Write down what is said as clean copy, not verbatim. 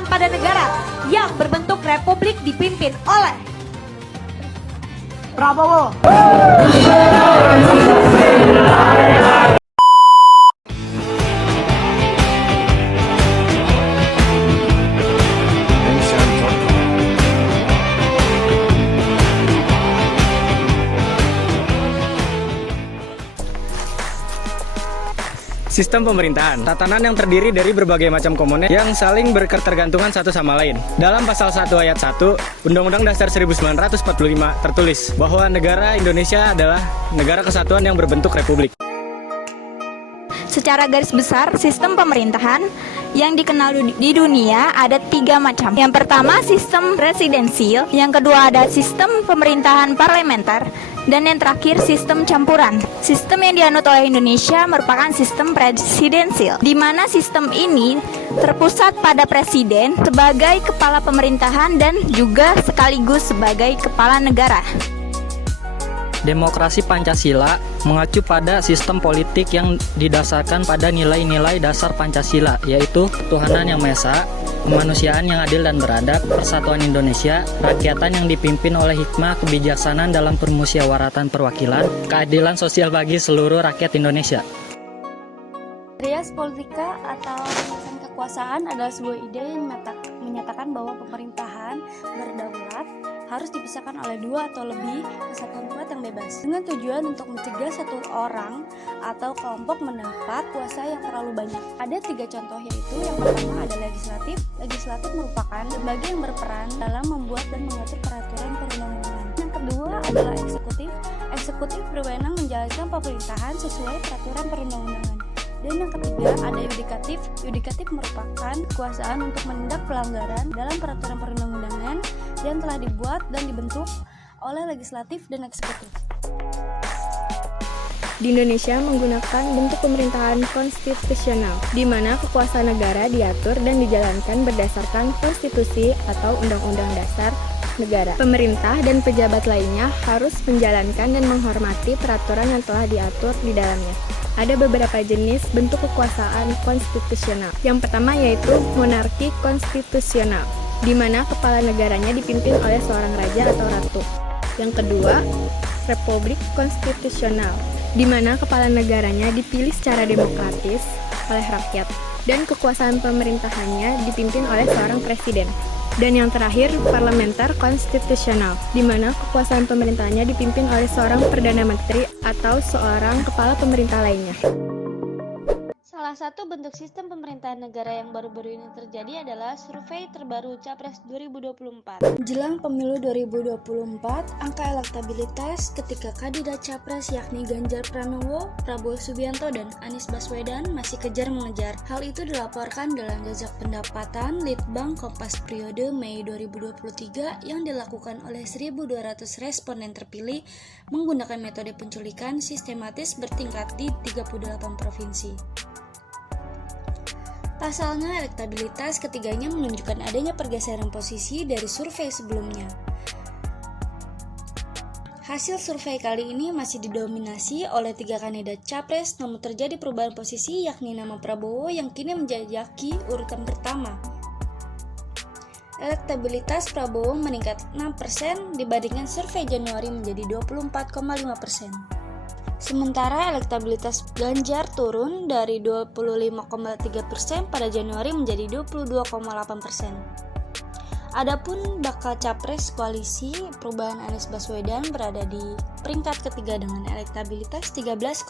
pemerintahan pada negara yang berbentuk republik dipimpin oleh Prabowo. Sistem pemerintahan, tatanan yang terdiri dari berbagai macam komponen yang saling berketergantungan satu sama lain. Dalam pasal 1 ayat 1 Undang-Undang Dasar 1945 tertulis bahwa negara Indonesia adalah negara kesatuan yang berbentuk republik. Secara garis besar, sistem pemerintahan yang dikenal di dunia ada 3 macam. Yang pertama, sistem presidensil. Yang kedua, ada sistem pemerintahan parlementer. Dan yang terakhir, sistem campuran. Sistem yang dianut oleh Indonesia merupakan sistem presidensil, di mana sistem ini terpusat pada presiden sebagai kepala pemerintahan dan juga sekaligus sebagai kepala negara. Demokrasi Pancasila mengacu pada sistem politik yang didasarkan pada nilai-nilai dasar Pancasila, yaitu ketuhanan yang Maha Esa, kemanusiaan yang adil dan beradab, persatuan Indonesia, rakyatan yang dipimpin oleh hikmah kebijaksanaan dalam permusyawaratan perwakilan, keadilan sosial bagi seluruh rakyat Indonesia. Res politika atau penguasaan kekuasaan adalah sebuah ide yang menyatakan bahwa pemerintahan berdaulat harus dipisahkan oleh 2 atau lebih kesatuan kuat yang bebas, dengan tujuan untuk mencegah satu orang atau kelompok mendapat kuasa yang terlalu banyak. Ada 3 contoh, yaitu yang pertama ada legislatif. Legislatif merupakan lembaga yang berperan dalam membuat dan mengatur peraturan perundang-undangan. Yang kedua adalah eksekutif. Eksekutif berwenang menjalankan pemerintahan sesuai peraturan perundang-undangan. Dan yang ketiga ada yudikatif. Yudikatif merupakan kekuasaan untuk menindak pelanggaran dalam peraturan perundang-undangan yang telah dibuat dan dibentuk oleh legislatif dan eksekutif. Di Indonesia menggunakan bentuk pemerintahan konstitusional, di mana kekuasaan negara diatur dan dijalankan berdasarkan konstitusi atau undang-undang dasar negara. Pemerintah dan pejabat lainnya harus menjalankan dan menghormati peraturan yang telah diatur di dalamnya. Ada beberapa jenis bentuk kekuasaan konstitusional. Yang pertama yaitu monarki konstitusional, di mana kepala negaranya dipimpin oleh seorang raja atau ratu. Yang kedua, republik konstitusional, di mana kepala negaranya dipilih secara demokratis oleh rakyat dan kekuasaan pemerintahannya dipimpin oleh seorang presiden. Dan yang terakhir, parlementer konstitusional, di mana kekuasaan pemerintahannya dipimpin oleh seorang perdana menteri atau seorang kepala pemerintah lainnya. Salah satu bentuk sistem pemerintahan negara yang baru-baru ini terjadi adalah survei terbaru Capres 2024. Jelang pemilu 2024, angka elektabilitas ketika kandidat Capres yakni Ganjar Pranowo, Prabowo Subianto, dan Anies Baswedan masih kejar-mengejar. Hal itu dilaporkan dalam jajak pendapatan Litbang Kompas periode Mei 2023 yang dilakukan oleh 1.200 responden terpilih menggunakan metode penculikan sistematis bertingkat di 38 provinsi. Pasalnya, elektabilitas ketiganya menunjukkan adanya pergeseran posisi dari survei sebelumnya. Hasil survei kali ini masih didominasi oleh 3 kandidat capres, namun terjadi perubahan posisi yakni nama Prabowo yang kini menjajaki urutan pertama. Elektabilitas Prabowo meningkat 6% dibandingkan survei Januari menjadi 24,5%. Sementara elektabilitas Ganjar turun dari 25,3% pada Januari menjadi 22,8%. Adapun bakal capres koalisi perubahan Anies Baswedan berada di peringkat ketiga dengan elektabilitas 13,6%.